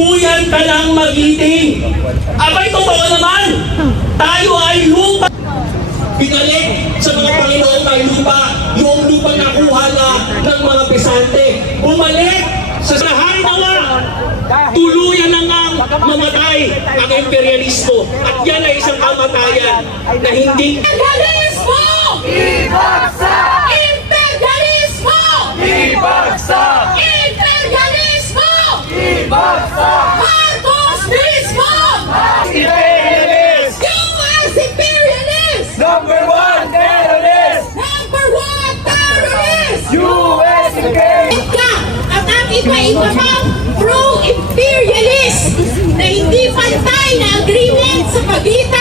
tuluyan ka lang magiting. Abay, totoo naman, tayo ay lupa. Binalik sa mga Panginoon ay lupa, yung lupa nakuha na ng mga pesante. Bumalik sa lahat nawa, tuluyan na ngang mamatay ang imperialismo. At yan ay isang kamatayan na hindi... Imperialismo! Ibagsak! Imperialismo! Ibagsak! Imperialismo! Ibagsak! Marcos mismo! Imperialist! US imperialist! Number one terrorist! Number one terrorist! US imperialist! Ka at ang iba-iba pang pro-imperialist na hindi pantay na agreement sa pagitan